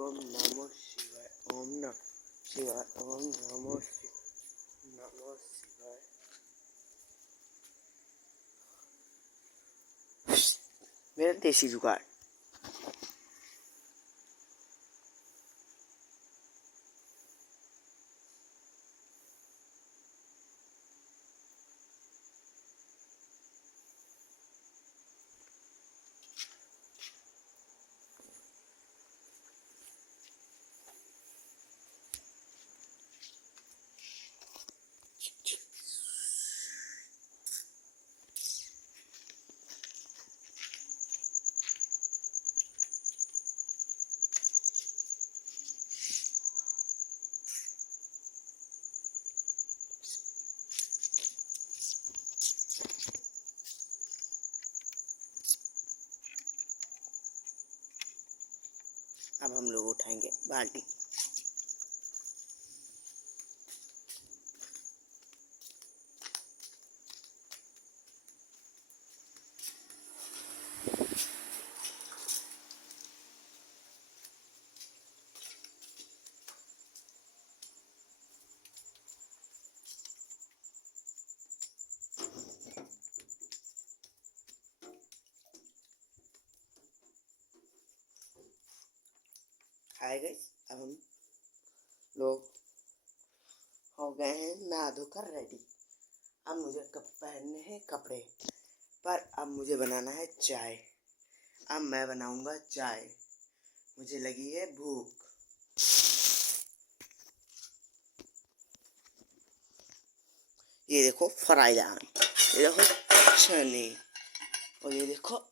ओम नमो शिवाय। ओम नमः शिवाय। ओम नमो शिवाय। मेरा देसी जुगाड़। अब हम लोग उठाएंगे बाल्टी। हाय गाइस, अब हम लोग हो गए हैं नहा धोकर रेडी। अब मुझे पहनने हैं कपड़े, पर अब मुझे बनाना है चाय। अब मैं बनाऊंगा चाय, मुझे लगी है भूख। ये देखो फ्राई जान, ये देखो चने, और ये देखो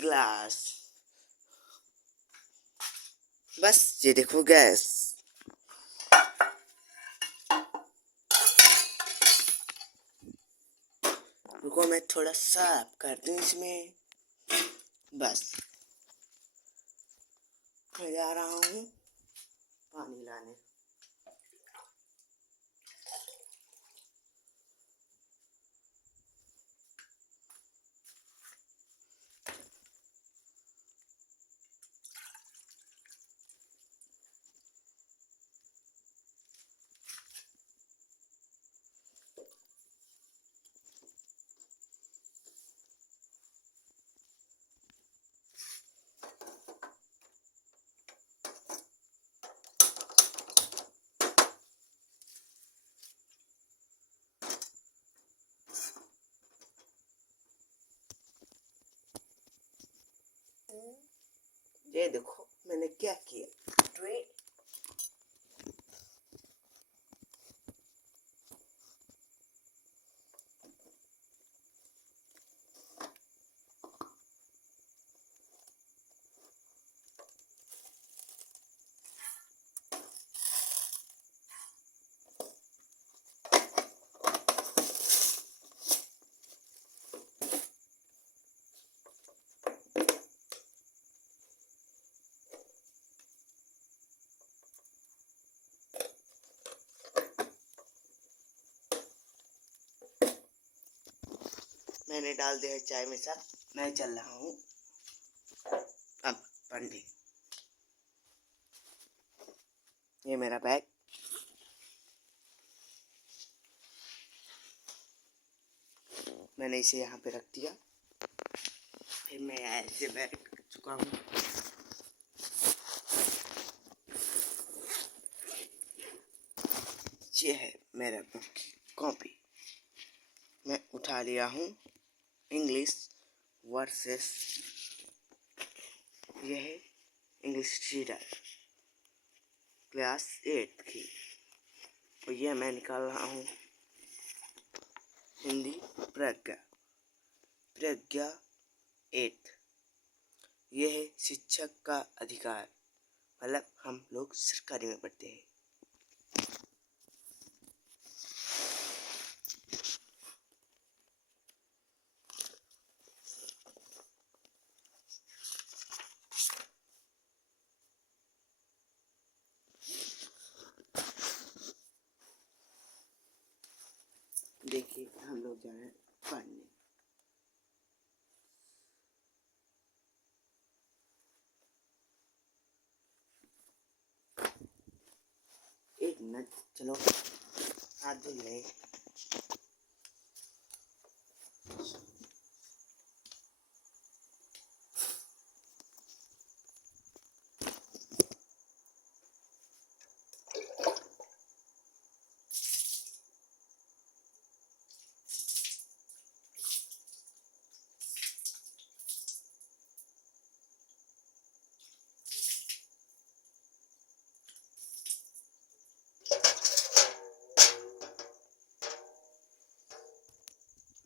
ग्लास, बस ये देखो गैस। रुको मैं थोड़ा साफ कर दूं इसमें। बस मैं जा रहा हूँ पानी लाने। ये देखो मैंने क्या किया। मैंने डाल दिया चाय में सब। मैं चल रहा हूँ अब पढ़ने। ये मेरा बैग, मैंने इसे यहाँ पे रख दिया। फिर मैं ऐसे बैठ चुका हूँ। ये है मेरा बुक की कॉपी। मैं उठा लिया हूँ इंग्लिश वर्सेस। यह है इंग्लिश रीडर क्लास 8 की, और यह मैं निकाल रहा हूँ हिंदी प्रज्ञा 8। यह है शिक्षक का अधिकार, मतलब हम लोग सरकारी में पढ़ते हैं। देखिए हम लोग जा रहे हैं पढ़ने। एक मिनट, चलो हाथ धुल ले।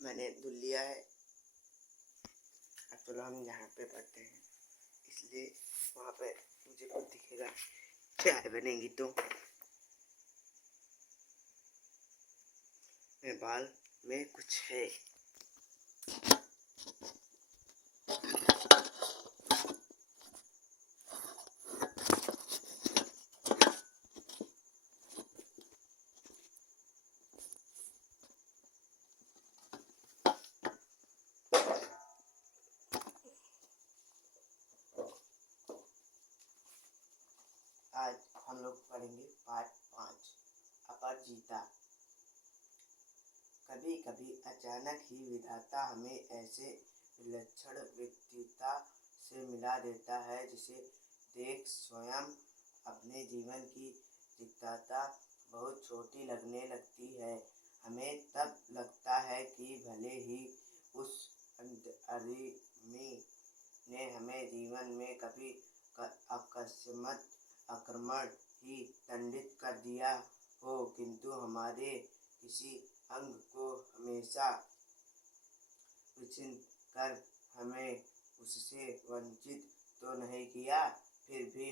मैंने धुल लिया है। अब तो हम यहाँ पे पढ़ते हैं, इसलिए वहाँ पे मुझे कुछ दिखेगा। चाय बनेगी तो मेरे बाल में कुछ है। हम लोग पढ़ेंगे पार्ट 5 अपराजिता। कभी कभी अचानक ही विधाता हमें ऐसे विलक्षण व्यक्तिता से मिला देता है जिसे देख स्वयं अपने जीवन की रिक्तता बहुत छोटी लगने लगती है। हमें तब लगता है कि भले ही उस अरिमी ने हमें जीवन में कभी अकस्मात आक्रमण ही दंडित कर दिया हो, किंतु हमारे किसी अंग को हमेशा विच्छिन्न कर हमें उससे वंचित तो नहीं किया। फिर भी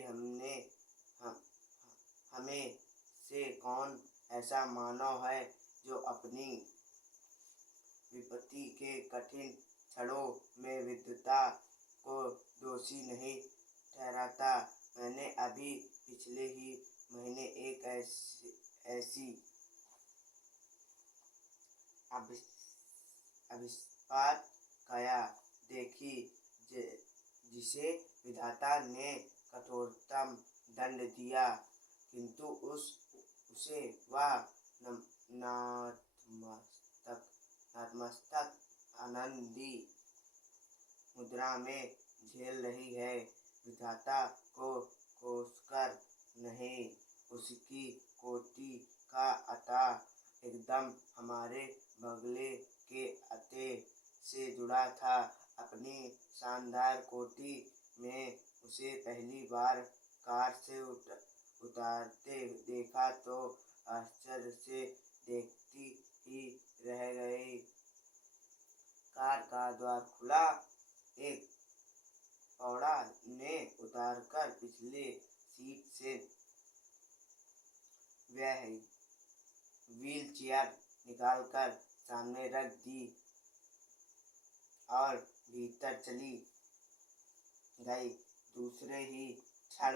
हमें से कौन ऐसा मानव है जो अपनी विपत्ति के कठिन क्षणों में विधाता को दोषी नहीं ठहराता। मैंने अभी पिछले ही महीने एक ऐसी आविष्कार काया देखी जिसे विधाता ने कठोरतम दंड दिया, किंतु उसे वह नतमस्तक आनंदी मुद्रा में झेल रही है। विधाता को कोसकर नहीं, उसकी कोटि का अता एकदम हमारे बगले के अते से जुड़ा था। अपनी शानदार कोटि में उसे पहली बार कार से उतारते देखा तो आश्चर्य से देखती ही रह गई। कार का द्वार खुला, एक पौड़ा ने उतारकर पिछले सीट से वह व्हील चेयर निकालकर सामने रख दी और भीतर चली गई। दूसरे ही क्षण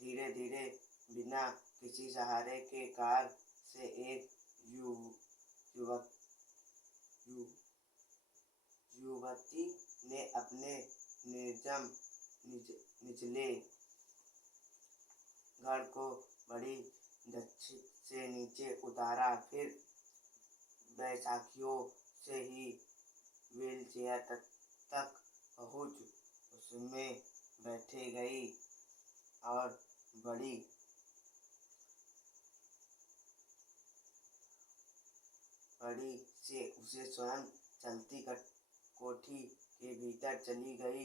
धीरे धीरे बिना किसी सहारे के कार से एक युवती ने अपने निर्जन निचले घर को बड़ी दक्षता से नीचे उतारा। फिर बैसाखियों से ही व्हीलचेयर तक पहुंच उसमें बैठे गई और बड़ी से उसे स्वयं चलती कोठी के भीतर चली गई।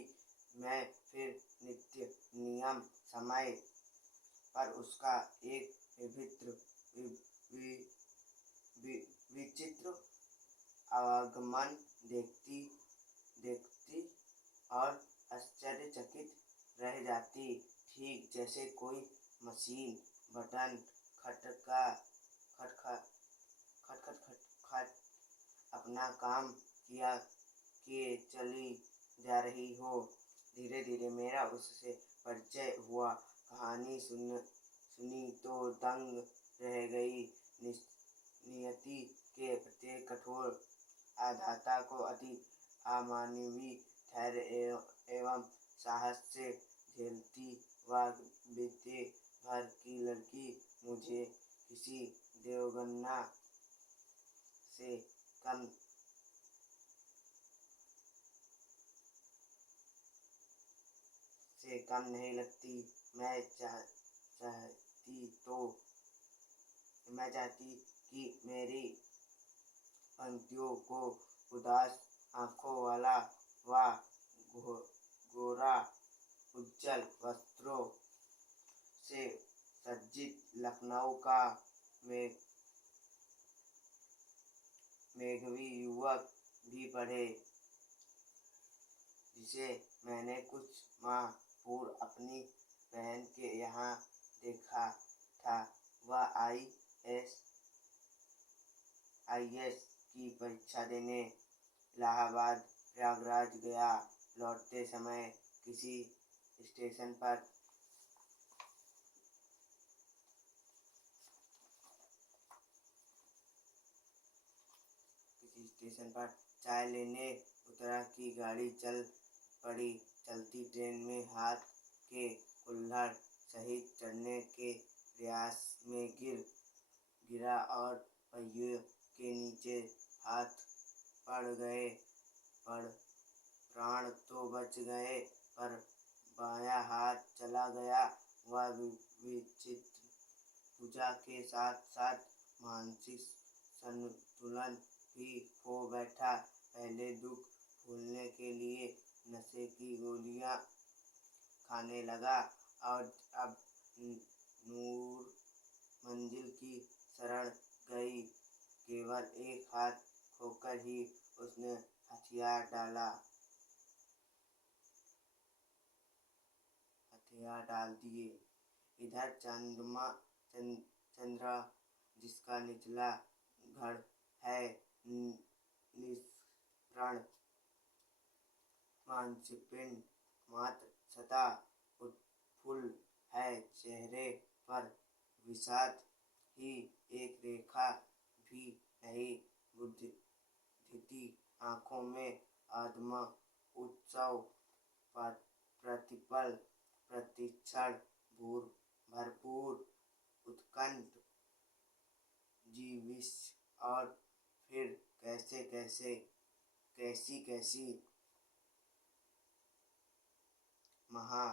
मैं फिर नित्य नियम समय पर उसका एक विचित्र आगमन देखती और आश्चर्यचकित रह जाती, ठीक जैसे कोई मशीन बटन खटखट अपना काम किए चली जा रही हो। धीरे धीरे मेरा उससे परिचय हुआ। कहानी सुनी तो दंग रह गई। नियति के प्रत्येक कठोर आघात को अति अमानवीय धैर्य एवं साहस से झेलती वह बीते भर की लड़की मुझे किसी देवकन्या से कम नहीं लगती। मैं चाहती कि मेरी पंक्तियों को उदास आँखों वाला व गोरा उज्जवल वस्त्रों से सज्जित लखनऊ का मेघवी युवक भी पढ़े, जिसे मैंने कुछ माह पूर्व अपनी बहन के यहाँ देखा था। वह IAS की परीक्षा देने इलाहाबाद प्रयागराज गया। लौटते समय किसी स्टेशन पर चाय लेने उतरा कि गाड़ी चल पड़ी। चलती ट्रेन में हाथ के कुल्हड़ सहित चढ़ने के प्रयास में गिरा और पहियों के नीचे हाथ पड़ गए। प्राण तो बच गए पर बायां हाथ चला गया। वह विचित्र पूजा के साथ साथ मानसिक संतुलन भी खो बैठा। पहले दुख भूलने के लिए नशे की गोलियां खाने लगा और अब नूर मंजिल की शरण गई। केवल एक हाथ खोकर ही उसने हथियार डाल दिए। इधर चंद्र जिसका निचला धड़ है निष्प्राण मांसपिंड मात्र सदा उत्फुल्ल है। चेहरे पर विषाद ही एक रेखा भी नहीं। बुद्धिती आँखों में आत्मा उत्सव प्रतिपल प्रतिक्षण भरपूर उत्कंठ जीविश और फिर कैसी महा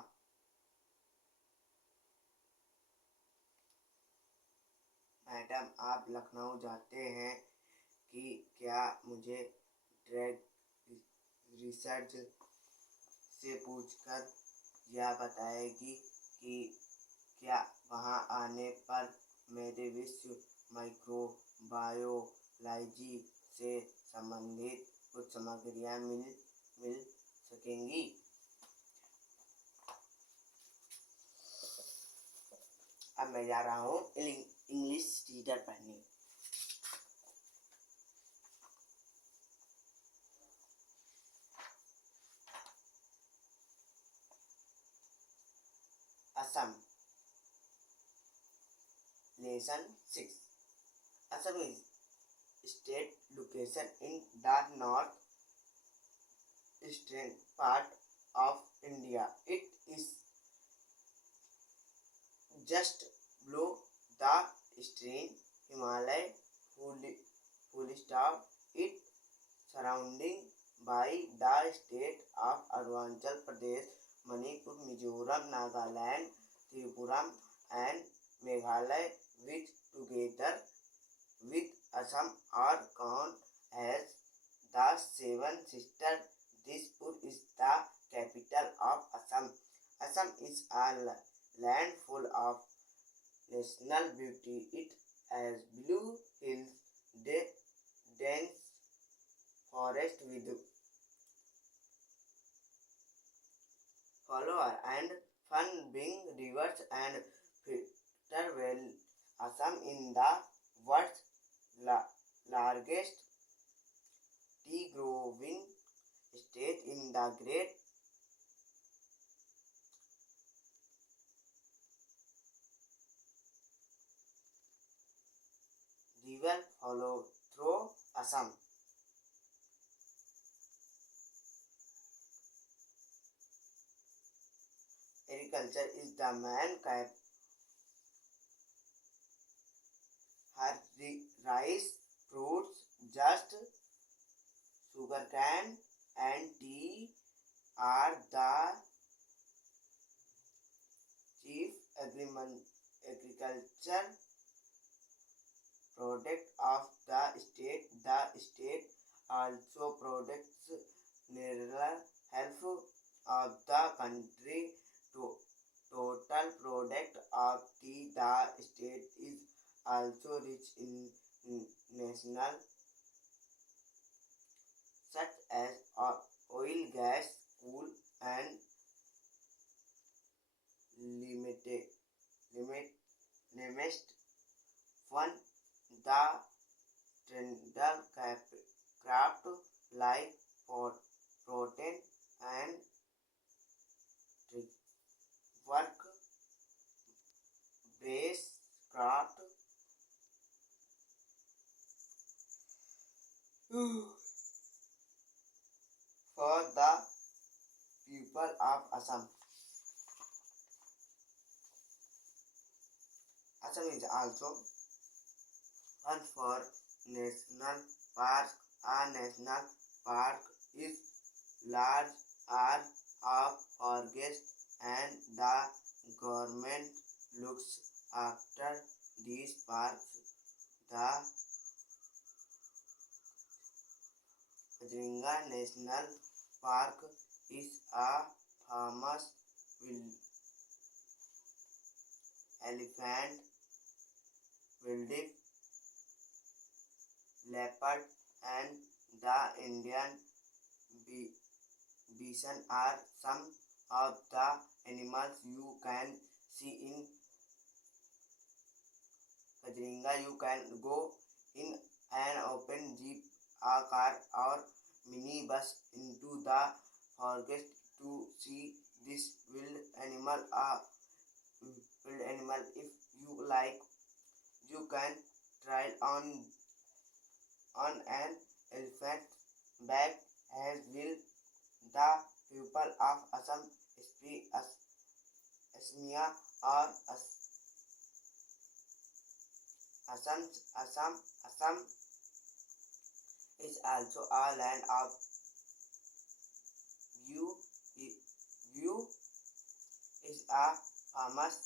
मैडम आप लखनऊ जाते हैं कि क्या? मुझे ड्रग रिसर्च से पूछकर यह बताएगी कि क्या वहां आने पर मेरे विश्व माइक्रोबायोलॉजी से संबंधित कुछ सामग्रियां मिल सकेंगी। अब मैं जा रहा हूँ इंग्लिश रीडर पढ़ने। Assam lesson 6। Assam is state location in the north eastern part of India. It is just below the eastern Himalaya full stop. It surrounding by the state of Arunachal Pradesh, Manipur, Mizoram, Nagaland, Tripura and Meghalaya, which together with Assam are called as the Seven Sisters. Dispur is the capital of Assam. Assam is a land full of national beauty. It has blue hills, dense forest with flower and fun-being rivers and filter well. Assam in the world's largest tea-growing state in the Great river follow through Assam. Agriculture is the main crop. Rice, fruits, just sugarcane and tea are the chief agriculture product of the state. The state also products nearly half of the country total product of tea. The state is also rich in national such as oil, gas, coal and lamest one. The tender craft like protein and work brace craft for the people of Assam. Assam is also one for national park. A national park is large area of forest and the government looks after these parks. The Kaziranga National Park is a famous elephant, wildlife, leopard, and the Indian bison are some of the animals you can see in Kaziranga. You can go in an open jeep, a car, or minibus into the forest to see this wild animal. If you like, you can try on an elephant back as will the people of Assam, Asmia or Assam is also a land of view. View is a famous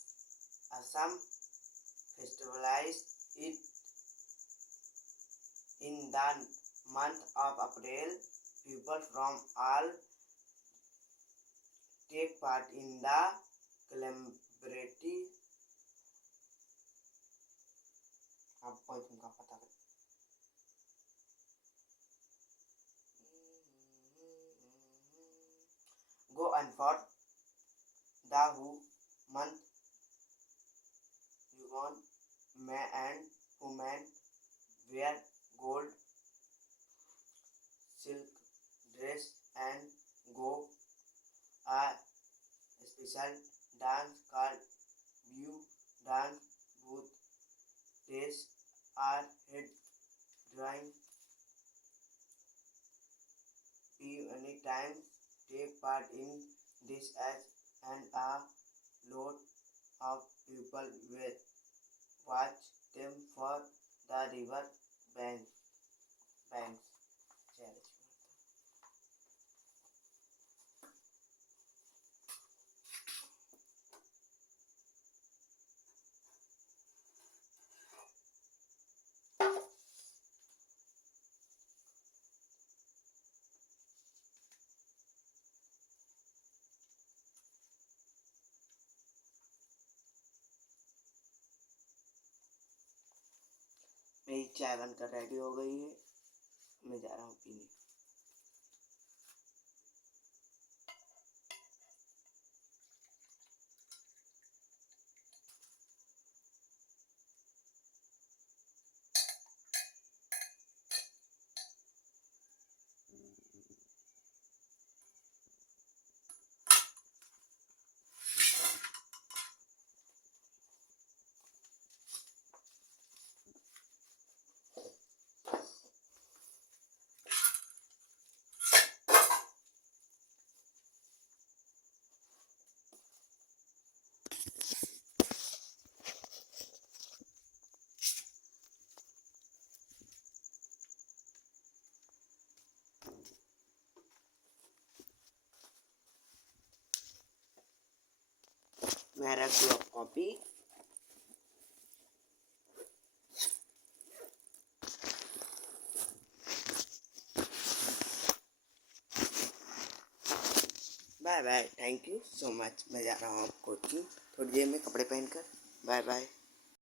Assam festivalized it in the month of April. People from all take part in the celebrity. आपको तुमका पता है go and for the month you want man and woman wear gold silk dress and go a special dance called view dance booth days are head drawing many times take part in this as and a lot of people will watch them for the river banks. मेरी चाय बनकर ready हो गई है, मैं जा रहा हूँ पीने। मैं रख दूँ copy. Bye bye, thank you so much. मैं जा रहा हूँ कोचिंग थोड़ी देर में कपड़े पहनकर। Bye bye.